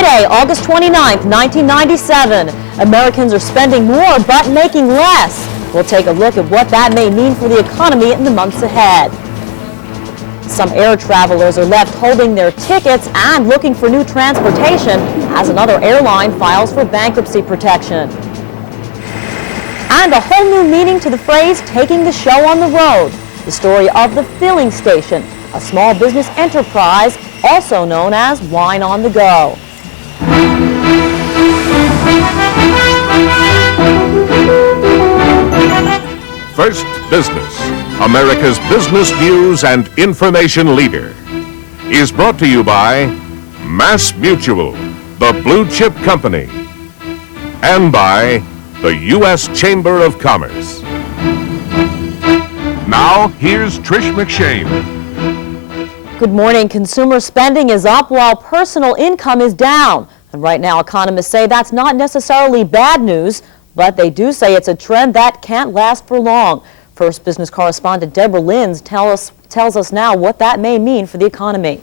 Friday, August 29th, 1997. Americans are spending more but making less. We'll take a look at what that may mean for the economy in the months ahead. Some air travelers are left holding their tickets and looking for new transportation as another airline files for bankruptcy protection. And a whole new meaning to the phrase taking the show on the road. The story of the filling station, a small business enterprise also known as wine on the go. First Business, America's business news and information leader, is brought to you by Mass Mutual, the blue chip company, and by the U.S. Chamber of Commerce. Now, here's Trish McShane. Good morning. Consumer spending is up while personal income is down. And right now, economists say that's not necessarily bad news, but they do say it's a trend that can't last for long. First Business correspondent Deborah Linz tells us now what that may mean for the economy.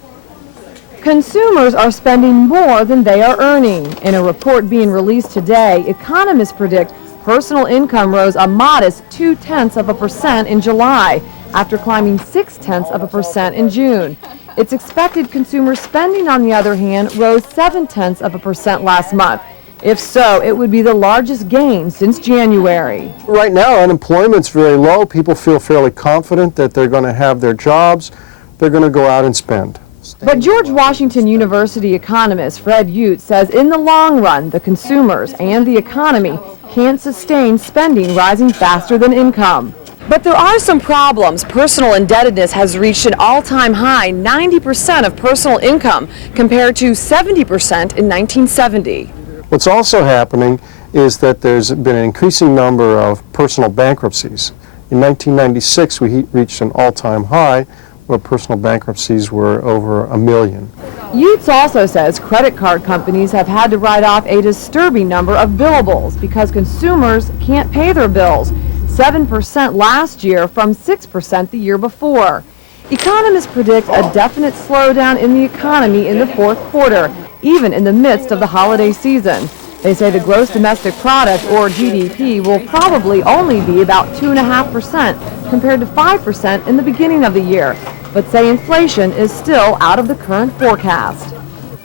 Consumers are spending more than they are earning. In a report being released today, economists predict personal income rose a modest 0.2% in July, after climbing 0.6% in June. It's expected consumer spending, on the other hand, rose 0.7% last month. If so, it would be the largest gain since January. Right now, unemployment's very low. People feel fairly confident that they're going to have their jobs. They're going to go out and spend. But George Washington University economist Fred Ute says in the long run, the consumers and the economy can't sustain spending rising faster than income. But there are some problems. Personal indebtedness has reached an all-time high, 90% of personal income, compared to 70% in 1970. What's also happening is that there's been an increasing number of personal bankruptcies. In 1996, we reached an all-time high where personal bankruptcies were over 1 million. Utes also says credit card companies have had to write off a disturbing number of billables because consumers can't pay their bills. 7% last year from 6% the year before. Economists predict a definite slowdown in the economy in the fourth quarter, even in the midst of the holiday season. They say the gross domestic product, or GDP, will probably only be about 2.5% compared to 5% in the beginning of the year, but say inflation is still out of the current forecast.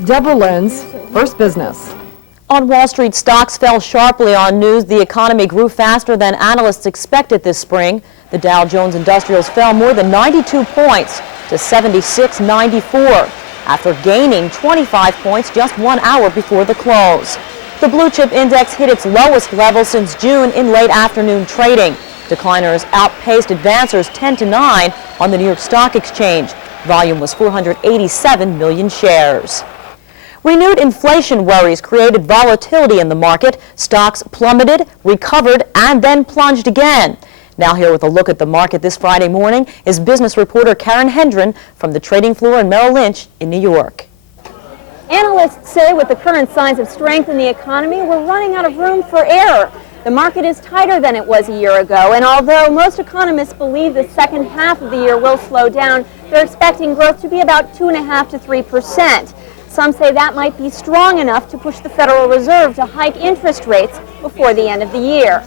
Deborah Linz, First Business. On Wall Street, stocks fell sharply on news the economy grew faster than analysts expected this spring. The Dow Jones Industrials fell more than 92 points to 76.94 after gaining 25 points just 1 hour before the close. The blue chip index hit its lowest level since June in late afternoon trading. Decliners outpaced advancers 10-9 on the New York Stock Exchange. Volume was 487 million shares. Renewed inflation worries created volatility in the market. Stocks plummeted, recovered, and then plunged again. Now here with a look at the market this Friday morning is business reporter Karen Hendren from the trading floor in Merrill Lynch in New York. Analysts say with the current signs of strength in the economy, we're running out of room for error. The market is tighter than it was a year ago, and although most economists believe the second half of the year will slow down, they're expecting growth to be about 2.5% to 3%. Some say that might be strong enough to push the Federal Reserve to hike interest rates before the end of the year.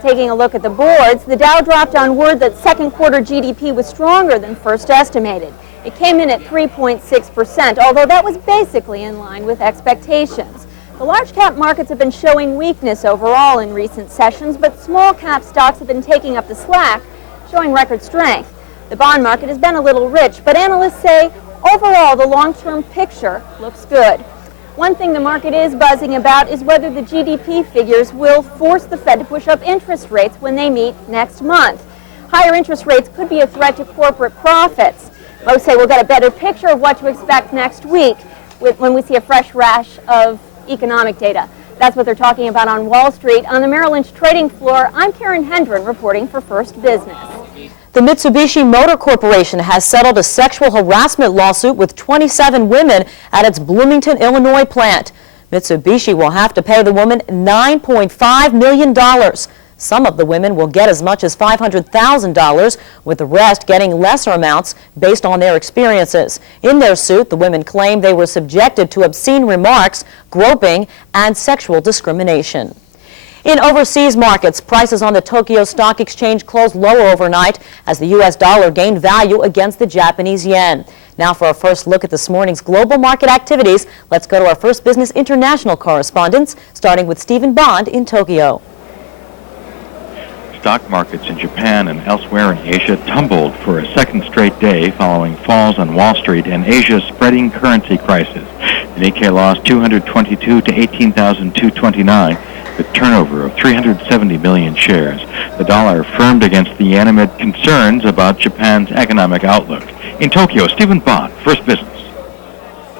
Taking a look at the boards, the Dow dropped on word that second quarter GDP was stronger than first estimated. It came in at 3.6%, although that was basically in line with expectations. The large cap markets have been showing weakness overall in recent sessions, but small cap stocks have been taking up the slack, showing record strength. The bond market has been a little rich, but analysts say overall, the long-term picture looks good. One thing the market is buzzing about is whether the GDP figures will force the Fed to push up interest rates when they meet next month. Higher interest rates could be a threat to corporate profits. Most say we'll get a better picture of what to expect next week when we see a fresh rash of economic data. That's what they're talking about on Wall Street. On the Merrill Lynch trading floor, I'm Karen Hendren reporting for First Business. The Mitsubishi Motor Corporation has settled a sexual harassment lawsuit with 27 women at its Bloomington, Illinois plant. Mitsubishi will have to pay the woman $9.5 million. Some of the women will get as much as $500,000, with the rest getting lesser amounts based on their experiences. In their suit, the women claim they were subjected to obscene remarks, groping, and sexual discrimination. In overseas markets, prices on the Tokyo Stock Exchange closed lower overnight as the U.S. dollar gained value against the Japanese yen. Now for our first look at this morning's global market activities, let's go to our First Business International correspondents, starting with Stephen Bond in Tokyo. Stock markets in Japan and elsewhere in Asia tumbled for a second straight day following falls on Wall Street and Asia's spreading currency crisis. The Nikkei lost 222 to 18,229, with turnover of 370 million shares. The dollar firmed against the yen amid concerns about Japan's economic outlook. In Tokyo, Stephen Bond, First Business.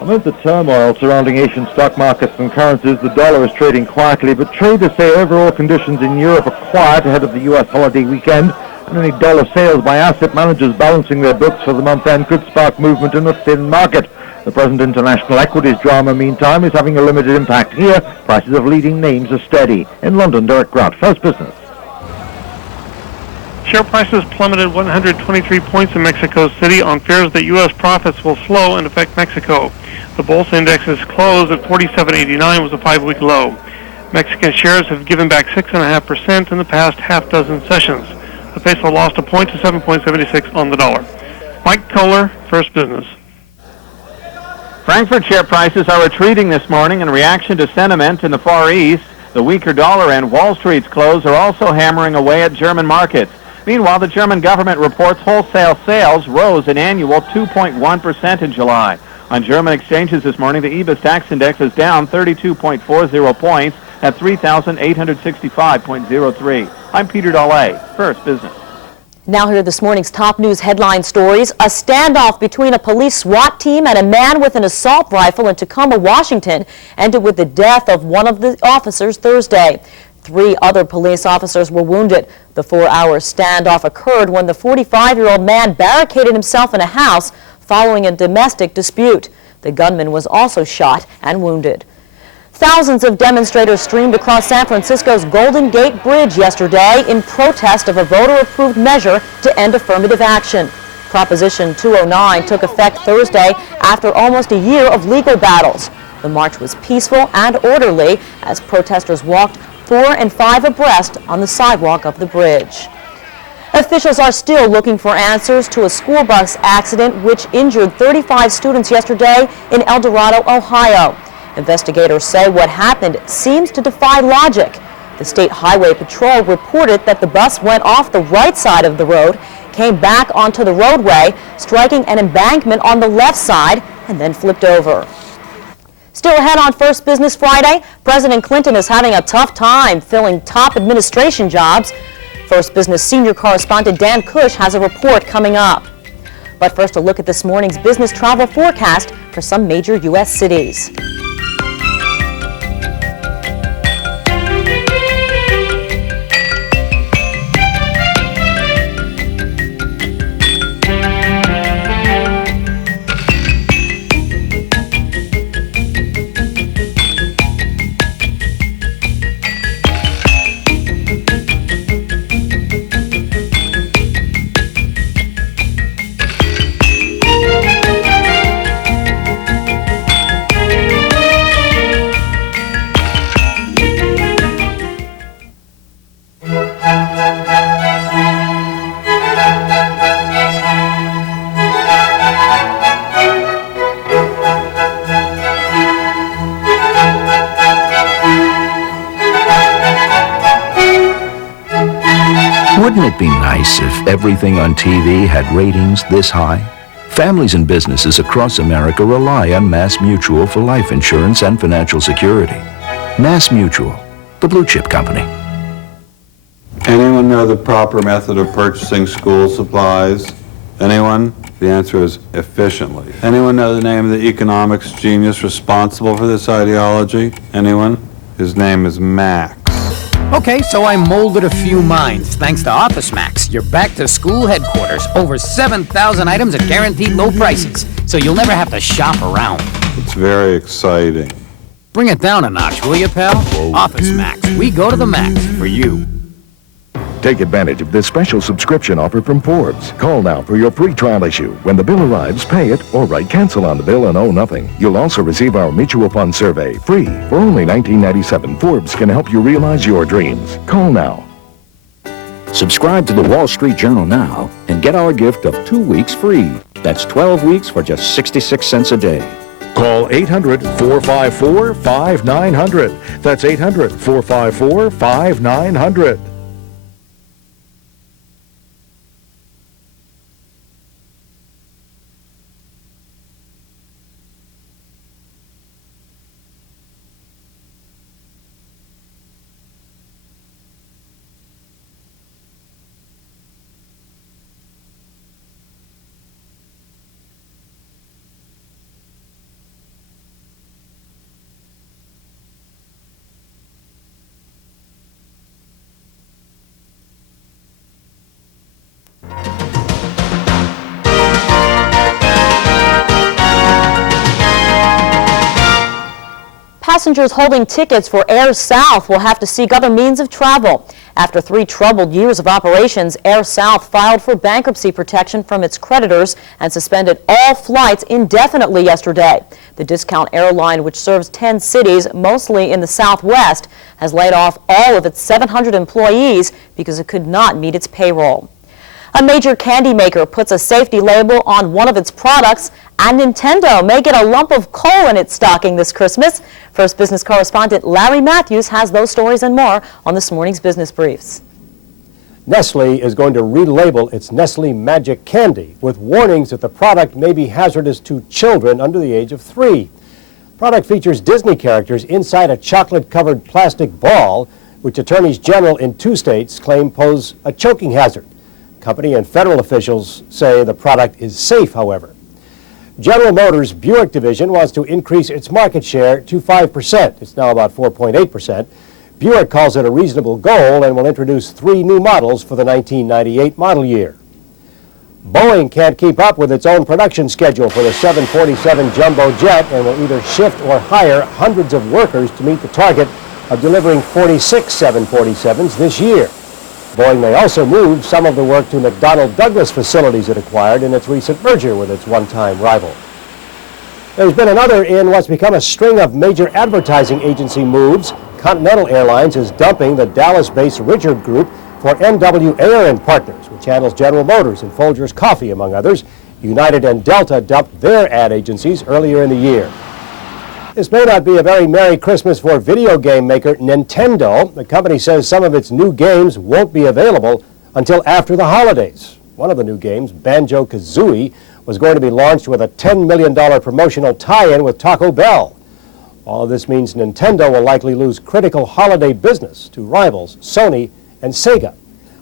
Amid the turmoil surrounding Asian stock markets and currencies, the dollar is trading quietly, but traders say overall conditions in Europe are quiet ahead of the U.S. holiday weekend, and any dollar sales by asset managers balancing their books for the month-end could spark movement in a thin market. The present international equities drama, meantime, is having a limited impact here. Prices of leading names are steady. In London, Derek Grant, First Business. Share prices plummeted 123 points in Mexico City on fears that U.S. profits will slow and affect Mexico. The Bolsa Index's close at 47.89 was a 5-week low. Mexican shares have given back 6.5% in the past half dozen sessions. The peso lost a point to 7.76 on the dollar. Mike Kohler, First Business. Frankfurt share prices are retreating this morning in reaction to sentiment in the Far East. The weaker dollar and Wall Street's close are also hammering away at German markets. Meanwhile, the German government reports wholesale sales rose an annual 2.1% in July. On German exchanges this morning, the EBIS DAX index is down 32.40 points at 3,865.03. I'm Peter Dallé, First Business. Now here are this morning's top news headline stories. A standoff between a police SWAT team and a man with an assault rifle in Tacoma, Washington ended with the death of one of the officers Thursday. 3 other police officers were wounded. The 4-hour standoff occurred when the 45-year-old man barricaded himself in a house following a domestic dispute. The gunman was also shot and wounded. Thousands of demonstrators streamed across San Francisco's Golden Gate Bridge yesterday in protest of a voter-approved measure to end affirmative action. Proposition 209 took effect Thursday after almost a year of legal battles. The march was peaceful and orderly as protesters walked 4 and 5 abreast on the sidewalk of the bridge. Officials are still looking for answers to a school bus accident which injured 35 students yesterday in El Dorado, Ohio. Investigators say what happened seems to defy logic. The State Highway Patrol reported that the bus went off the right side of the road, came back onto the roadway, striking an embankment on the left side, and then flipped over. Still ahead on First Business Friday, President Clinton is having a tough time filling top administration jobs. First Business senior correspondent Dan Cush has a report coming up. But first, a look at this morning's business travel forecast for some major U.S. cities. Wouldn't it be nice if everything on TV had ratings this high? Families and businesses across America rely on Mass Mutual for life insurance and financial security. Mass Mutual, the blue chip company. Anyone know the proper method of purchasing school supplies? Anyone? The answer is efficiently. Anyone know the name of the economics genius responsible for this ideology? Anyone? His name is Max. Okay, so I molded a few minds thanks to Office Max, your back-to-school headquarters. Over 7,000 items at guaranteed low prices, so you'll never have to shop around. It's very exciting. Bring it down a notch, will you, pal? Office Max. We go to the max for you. Take advantage of this special subscription offer from Forbes. Call now for your free trial issue. When the bill arrives, pay it or write cancel on the bill and owe nothing. You'll also receive our mutual fund survey free for only $19.97. Forbes can help you realize your dreams. Call now. Subscribe to the Wall Street Journal now and get our gift of 2 weeks free. That's 12 weeks for just 66 cents a day. Call 800-454-5900. That's 800-454-5900. Passengers holding tickets for Air South will have to seek other means of travel. After 3 troubled years of operations, Air South filed for bankruptcy protection from its creditors and suspended all flights indefinitely yesterday. The discount airline, which serves 10 cities, mostly in the Southwest, has laid off all of its 700 employees because it could not meet its payroll. A major candy maker puts a safety label on one of its products, and Nintendo may get a lump of coal in its stocking this Christmas. First Business correspondent Larry Matthews has those stories and more on this morning's Business Briefs. Nestle is going to relabel its Nestle Magic Candy with warnings that the product may be hazardous to children under the age of 3. The product features Disney characters inside a chocolate-covered plastic ball, which attorneys general in 2 states claim pose a choking hazard. Company and federal officials say the product is safe, however. General Motors' Buick division wants to increase its market share to 5%. It's now about 4.8%. Buick calls it a reasonable goal and will introduce 3 new models for the 1998 model year. Boeing can't keep up with its own production schedule for the 747 jumbo jet and will either shift or hire hundreds of workers to meet the target of delivering 46 747s this year. Boeing may also move some of the work to McDonnell Douglas facilities it acquired in its recent merger with its one-time rival. There's been another in what's become a string of major advertising agency moves. Continental Airlines is dumping the Dallas-based Richard Group for NW Air & Partners, which handles General Motors and Folgers Coffee, among others. United and Delta dumped their ad agencies earlier in the year. This may not be a very Merry Christmas for video game maker Nintendo. The company says some of its new games won't be available until after the holidays. One of the new games, Banjo-Kazooie, was going to be launched with a $10 million promotional tie-in with Taco Bell. All of this means Nintendo will likely lose critical holiday business to rivals Sony and Sega.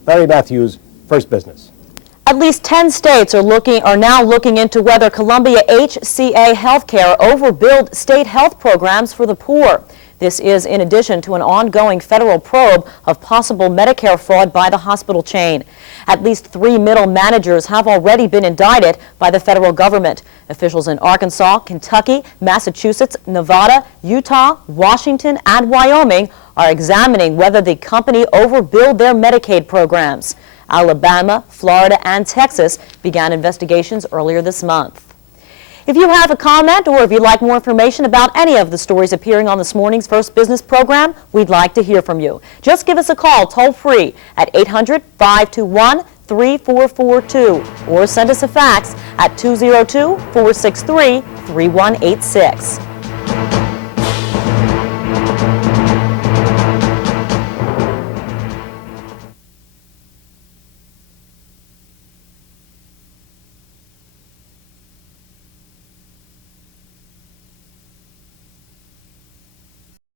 Larry Matthews, First Business. At least 10 states are now looking into whether Columbia HCA Healthcare overbilled state health programs for the poor. This is in addition to an ongoing federal probe of possible Medicare fraud by the hospital chain. At least 3 middle managers have already been indicted by the federal government. Officials in Arkansas, Kentucky, Massachusetts, Nevada, Utah, Washington, and Wyoming are examining whether the company overbilled their Medicaid programs. Alabama, Florida, and Texas began investigations earlier this month. If you have a comment or if you'd like more information about any of the stories appearing on this morning's First Business program, we'd like to hear from you. Just give us a call toll-free at 800-521-3442 or send us a fax at 202-463-3186.